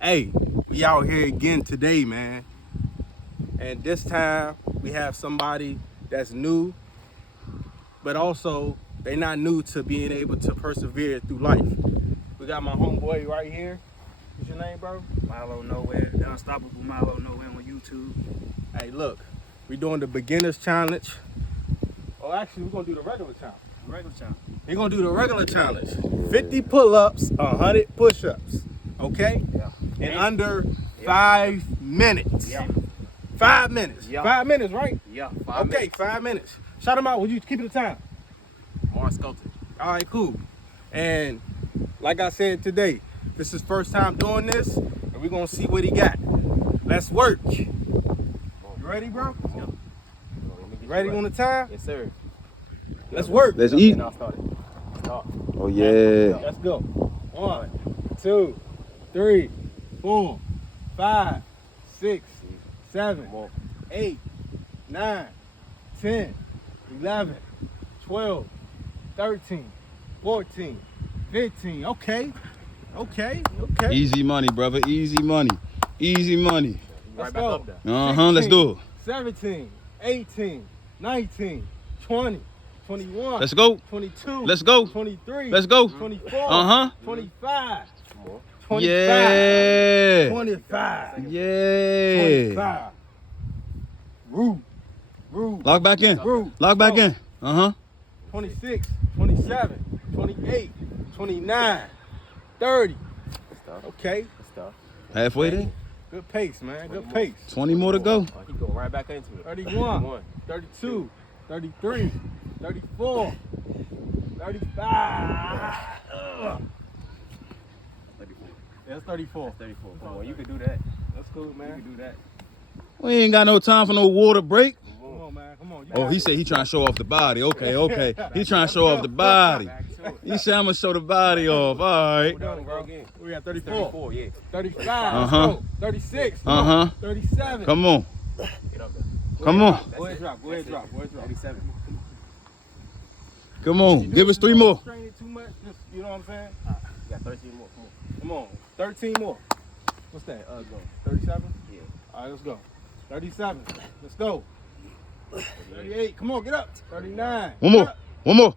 Hey, we out here again today, man. And this time we have somebody that's new, but also they not new to being able to persevere through life. We got my homeboy right here. What's your name, bro? Milo Nowhere, the Unstoppable Milo Nowhere on YouTube. Hey, look, we doing the beginners challenge. Oh, actually, we're gonna do the regular challenge. Regular channel. We're gonna do the regular challenge. 50 pull-ups, 100 push-ups. Okay? Yeah. In under 5 minutes. Yeah. 5 minutes. Yeah. 5 minutes, right? Yeah. Okay, 5 minutes. Shout them out. Would you keep it the time? More sculpted. All right, cool. And like I said today, this is first time doing this, and we're gonna see what he got. Let's work. You ready, bro? Yeah. You ready on the time? Yes, sir. Let's work. Let's eat. Now start it. Start. Oh yeah. Let's go. 1, 2, 3, 4, 5, 6, 7, 8, 9, 10, 11, 12, 13, 14, 15. Okay. Easy money, brother. Easy money. Easy money. Let's Right back go. up there. Let's do it. 17, 18, 19, 20, 21. Let's go. 22. Let's go. 23. Let's go. 24. 25. 25. Yeah. 25. Yeah. 25. Rude. Lock back in. Rude. Lock back in. 26, 27, 28, 29, 30. Okay. Halfway there. Good pace, man. Good pace. 20 more to go. He going right back into it. 31, 32, 33, 34, 35. Ugh. 34. That's 34. 34. Come on, you can do that. That's cool, You man. can do that. We ain't got no time for no water break. Come on, man. Come on. You Oh, got he it. said he trying to show off the body. Okay. He trying to show off the body. Back to it. He said I'm gonna show the body off. All right. Hold on, bro. Again. We got 34, 34, yeah. 35, Uh-huh. let's go. 36, 37. Come on. Get up there. Come on. Go ahead, drop. Go ahead, drop. 37. Come on. Give us 3 more. Strain it too much. Just, you know what I'm saying? You got 13 more. Come on. Come on. 13 more. What's that? Go. 37? Yeah. All right, let's go. 37. Let's go. 38. Come on, get up. 39. One more. Get up. One more.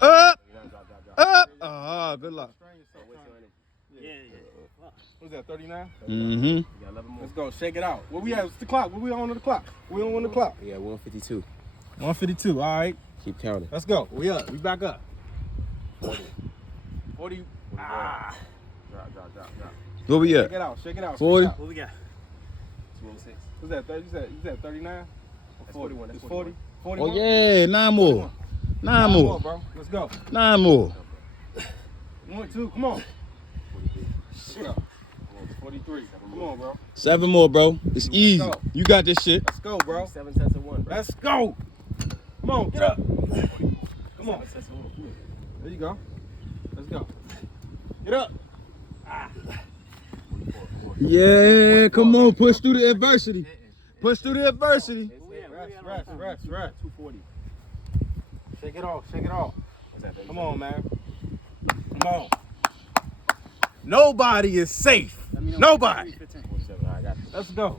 Up. Drop. Up. Ah, good luck. Strain yourself, Waste trying- your energy. Yeah. What's that, 39? Mm-hmm. You got 11 more. Let's go. Shake it out. What we have? What's the clock? What we on the clock? We on the clock. Yeah, 152. 152. All right. Keep counting. Let's go. We up. We back up. 40. Ah. Drop. Where we Shake at? it out. Shake it out. 40. Shake it out. What we got? 206. What's that? 30? You said 39? That's 41. It's That's 40? 40. 41? Oh yeah, 9 more. 9 more. bro. Let's go. 9 more. 1, 2. Come on. 43. Come on, bro. 7 more, bro. It's easy. go. You got this shit. Let's go, bro. 7 sets of 1, bro. Let's go. Come on, get up. Come on. 7 sets of 1. There you go. Let's go. Get up. Yeah, come on. Push through the adversity. Push through the adversity. Rest. 240. Shake it off. Shake it off. What's that, 37? Come on, man. Come on. Nobody is safe. Nobody. 47. All right, I got you. Let's go.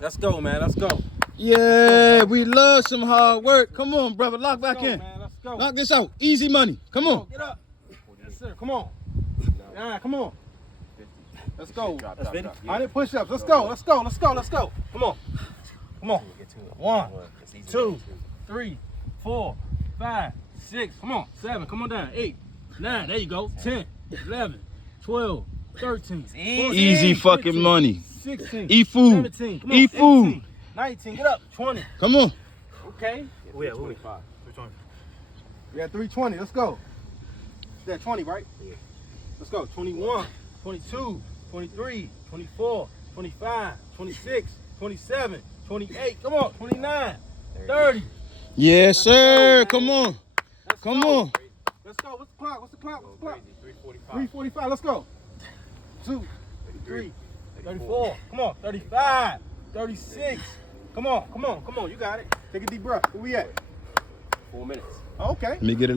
Let's go, man. Let's go. Yeah, we love some hard work. Come on, brother. Lock back Let's go, in. man. Let's go. Knock this out. Easy money. Come on. Get up. Yes, sir. Come on. Yeah, come on. 50. Let's go. Drop. 100 push-ups. Let's go. Come on. Get to it. 1, It's easy. 2, 3, 4, 5, 6. Come on. 7. Come on down. 8, 9. There you go. 10, 11, 12, 13. 14, Easy fucking 15, money. 16. Eat food. 17. Come on. Eat food. 18, 19. Get up. 20. Come on. Okay. We at 25. We at 320. Let's go. Is that 20, right? Yeah. Let's go. 21, 22, 23, 24, 25, 26, 27, 28. Come on. 29, 30. Yes, sir. Come on. Let's Come go. on. Let's go. What's the clock? What's the clock? 345. 345. Let's go. 2, 3, 34. Come on. 35, 36. Come on. You got it. Take a deep breath. Where we at? 4 minutes. Okay. Let me get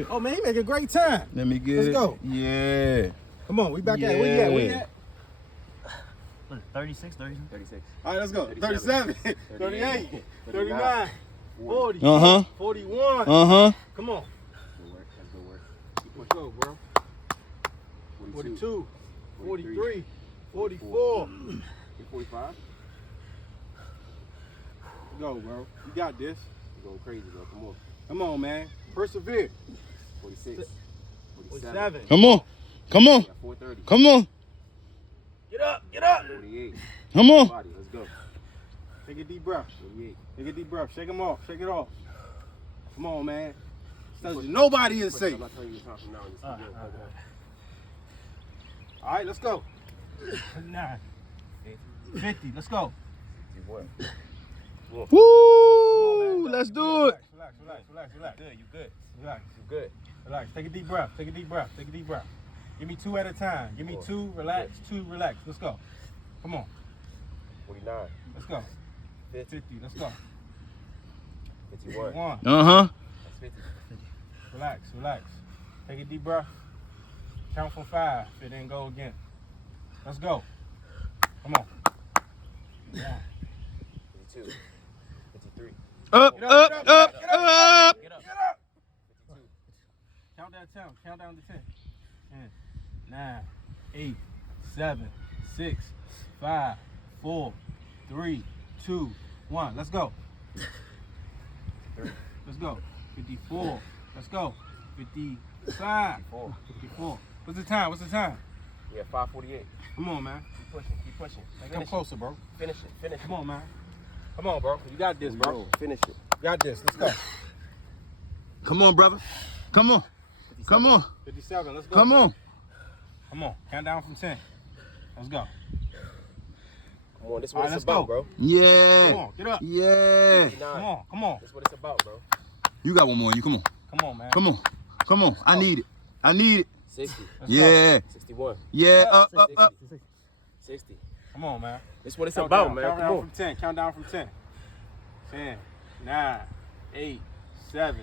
it. Oh, man, he making great time. Let me get Let's it. go. Yeah. Come on, we back at it. Where you at? Where you at? What is it, 36, 37? 36. All right, let's go. 37, 38, 39, 39, 40, Uh-huh. 41. Uh-huh. Come on. Good work. That's good work. Let's go, bro. 42, 43, 44. 45. Go, bro. You got this. You're going crazy, bro. Come on. Come on, man. Persevere. 46. 47. Come on. Come on. 430. Come on. Get up, get up. 48. Come on. Body. Let's go. Take a deep breath. 48. Take a deep breath. Shake them off. Shake it off. Come on, man. Nobody is safe. I'm not telling you the time from now. Just keep going. All right, let's go. 9, 50. Let's go. Woo! Let's do it. Relax. Good. You good. Relax. You good. Relax. Take a deep breath. Take a deep breath. Take a deep breath. Give me 2 at a time. Give me 2. Relax. 2. Relax. Let's go. Come on. 49. Let's go. 50. 50. Let's go. 51. 51. Uh-huh. That's 50. Relax. Take a deep breath. Count from 5. If it didn't go again. Let's go. Come on. 52. 53. Up. Get up. Get Get up. up. 52. Count that down. Count down to 10. 10, 9, 8, 7, 6, 5, 4, 3, 2, 1. Let's go. Let's go. 54. Let's go. 55. 54. What's the time? Yeah, 548. Come on, man. Keep pushing. Come closer, bro. Finish it. Come on, man. Come on, bro. You got this, bro. Finish it. You got this. Let's go. Come on, brother. Come on. Come on. 57. Let's go. Come on. Come on. Count down from 10. Let's go. Come on, this is All what right, it's let's about, go. bro. Come Yeah. on. Get up. Yeah. 59. Come on. This is what it's about, bro. You got one more in you. Come on. Come on, man. Come on. Come on. I need it. 60. Let's Yeah. 61. Yeah. Up. 60. Come on, man. This is what it's Count about, down. man. Count Come down on. from 10. Count down from 10. 10, 9, 8, 7,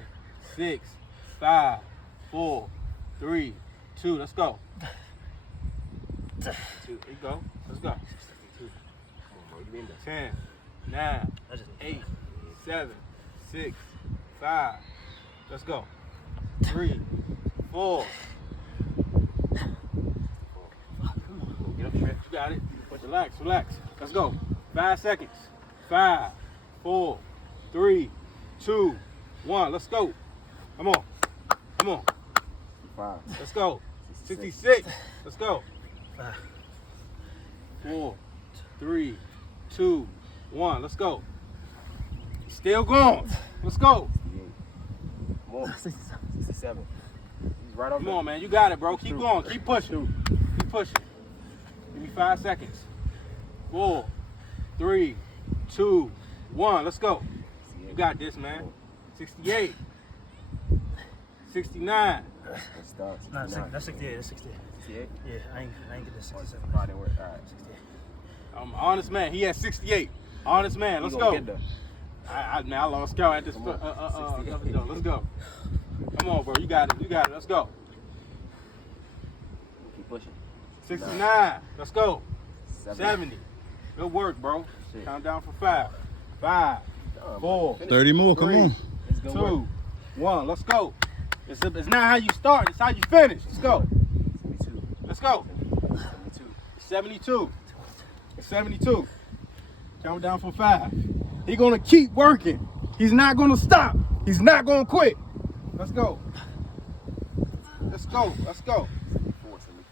6, 5, 4, 3, 2. Let's go. 2. Here you go. Let's go. 62. Come on, bro. You in there. 10, 9, 8, 7, 6, 5. Let's go. 3, 4. Get up, Trent. You got it. Relax. Let's go. 5 seconds. 5, 4, 3, 2, 1. Let's go. Come on. 5. Let's go. 66. Let's go. 4, 3, 2, 1. Let's go. Still going. Let's go. 68. Come on. 67. He's right on Come on, man. You got it, bro. Keep going. Keep pushing. Give me 5 seconds. 4, 3, 2, 1. Let's go. You got this, man. 68. 69. Let's start. Nah, 69. that's 68. That's 68. 68. Yeah, I ain't get this 67. Friday work. All right. 68. I'm an honest man. He had 68. Honest man. Let's You gonna go. get there. I lost count at this. Come on. Let's go. Come on, bro. You got it. Let's go. Keep pushing. 69. Let's go. 70. 70. Good work, bro. Shit. Count down for 5. 5, 4, 30 more. Come 3, on. It's good work. 2, 1. Let's go. It's not how you start. It's how you finish. Let's go. 72. Let's go. 72. 72. It's 72. Count down from 5. He's gonna keep working. He's not gonna stop. He's not gonna quit. Let's go. Let's go. 74.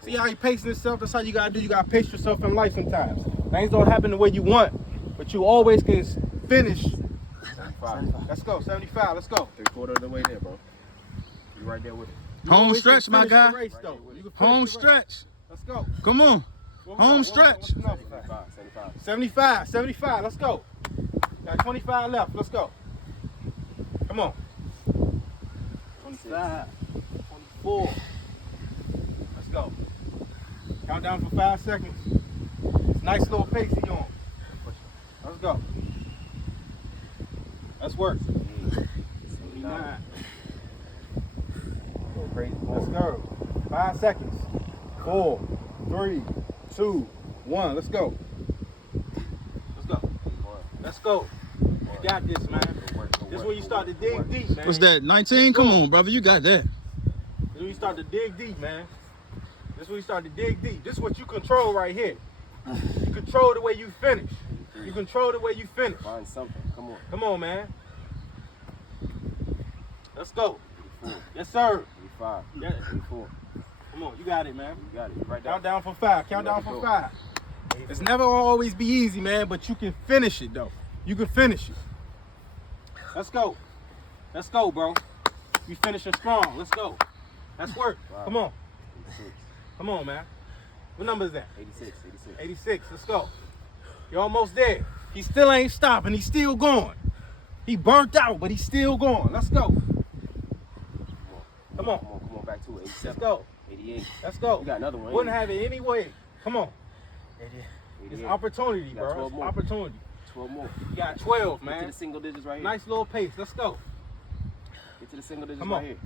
See how he pacing himself? That's how you gotta do. You gotta pace yourself in life sometimes. Things don't happen the way you want, but you always can finish. 75. Let's go. 75. Let's go. 3/4 of the way there, bro. You right there with it. You Home always stretch, can my finish guy. the race, though. You can finish Home the race. stretch. Let's go. Come on. What we Home got? stretch. What's the number? 75. 75. Let's go. Got 25 left. Let's go. Come on. 25. 24. Let's go. Count down for 5 seconds. It's nice little pace he on. Let's go. Let's work. 79. Go crazy. Let's go. 5 seconds. 4, 3, 2, 1. Let's go. Let's go. Let's go. You got this, man. This is when you start to dig deep, man. What's that? 19? Come on, brother. You got that. This is when you start to dig deep, man. This is when you start to dig deep. This is what you control right here. You control the way you finish. You control the way you finish. Find something. Come on. Come on, man. Let's go. 84. Yes, sir. 85. Yeah. 84. Come on, you got it, man. You got it. Right Count down for 5. Count down for go. 5. It's never gonna always be easy, man, but you can finish it, though. You can finish it. Let's go. Let's go, bro. You finishing strong. Let's go. Let's work. Wow. Come on. 86. Come on, man. What number is that? 86. 86. 86. Let's go. You're almost there. He still ain't stopping. He's still going. He burnt out, but he's still going. Let's go. Come on. Come on. Back to it. 87. Let's go. 88. Let's go. You got another one. Wouldn't have it any way. Come on. 88. It's opportunity, got bro. 12 It's more. opportunity. 12 more. You got 12, Get to man. the single digits right here. Nice little pace. Let's go. Get to the single digits Come on. right here.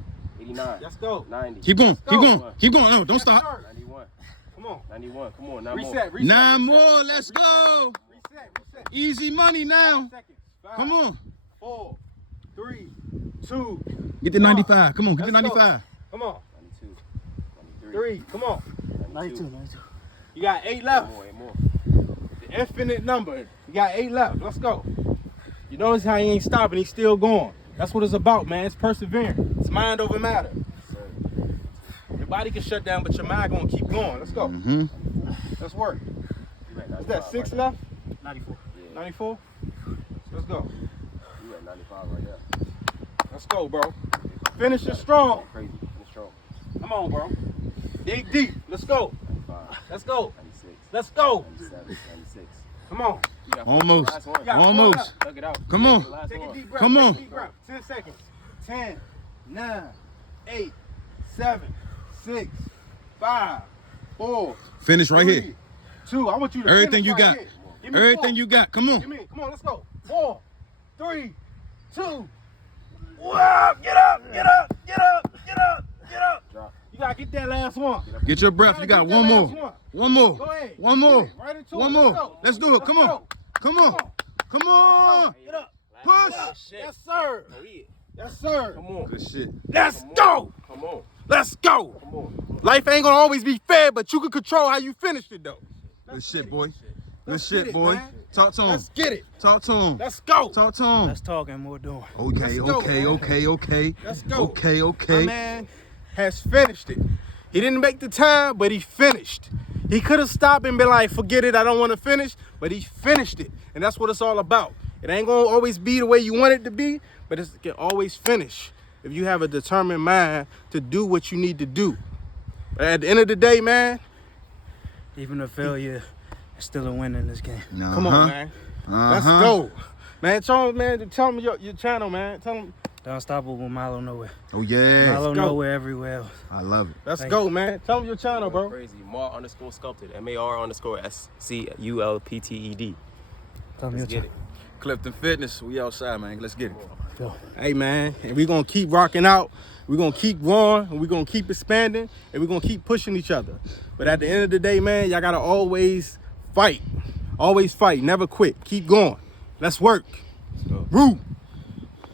89. Let's go. 90. Keep going. go. Keep going. Keep going. No, don't Yes, stop. sir. 91. Come on. 91. Come on. 9 more. Reset. 9 more. Let's go. Reset. Easy money now. 5 seconds. 5, Come on. 4, 3, 2. Get to 95. Come on. Get to Let's go. 95. Come on. 92. 93. 3. Come on. 92. You got 8 left. 8 more. The infinite number. You got 8 left. Let's go. You notice how he ain't stopping. He's still going. That's what it's about, man. It's perseverance. It's mind over matter. Your body can shut down, but your mind gonna keep going. Let's go. Let's work. Is that 6 left? 94. 94? Let's go. You at 95 right there. Let's go, bro. Finish it strong. Crazy. Finish strong. Come on, bro. Dig deep. Let's go. 95. Let's go. 96. Let's go. 97. 96. Come on. You got Almost. last one. got one Almost. left. Tug it out. Come on. Last Take a one. deep breath. Come Take on. a deep breath. 10 seconds. 10, 9, 8, 7, 6, 5, 4, Finish right 3, here. 2. I want you to Everything finish you right got. here. Give me Everything 4. you got. Come on. Give me. Come on, let's go. 4, 3, 2. Wow, get up, get up, get up, get up, get up. Drop. You gotta get that last one. Get your breath. You got one more. One more. Go ahead. One more. Right into One it. Let's more. go. Let's do it. Come on. go. Come on. Come on. Get up. Push. Yes, sir. Yes, sir. Come on. Good shit. Let's go. Come on. Let's go. Come on. Life ain't gonna always be fair, but you can control how you finish it, though. Good shit, boy. Good Let's get shit, it, boy. man. Talk to him. Let's get it. Talk to him. Let's go. Talk to him. Let's talk and more doing. Okay, Let's go, okay, man. okay, okay. Let's go. Okay, My okay. man has finished it. He didn't make the time, but he finished. He could have stopped and been like, forget it, I don't want to finish, but he finished it. And that's what it's all about. It ain't going to always be the way you want it to be, but it can always finish if you have a determined mind to do what you need to do. But at the end of the day, man, Even a failure is still a win in this game. come on, man. Let's go. Man, tell me your channel, man. Tell them. The Unstoppable Milo Nowhere. Oh, yeah. Milo go. Nowhere everywhere else. I love it. Let's Thank go, man. Tell them your channel, bro. Crazy. Mar_sculpted. MAR_SCULPTED. Tell me Let's your get it. Clifton Fitness. We outside, man. Let's get it. Go. Hey, man, and we're going to keep rocking out. We're going to keep growing, and we're going to keep expanding, and we're going to keep pushing each other. But at the end of the day, man, y'all got to always fight. Always fight. Never quit. Keep going. Let's work. Let's go. Root.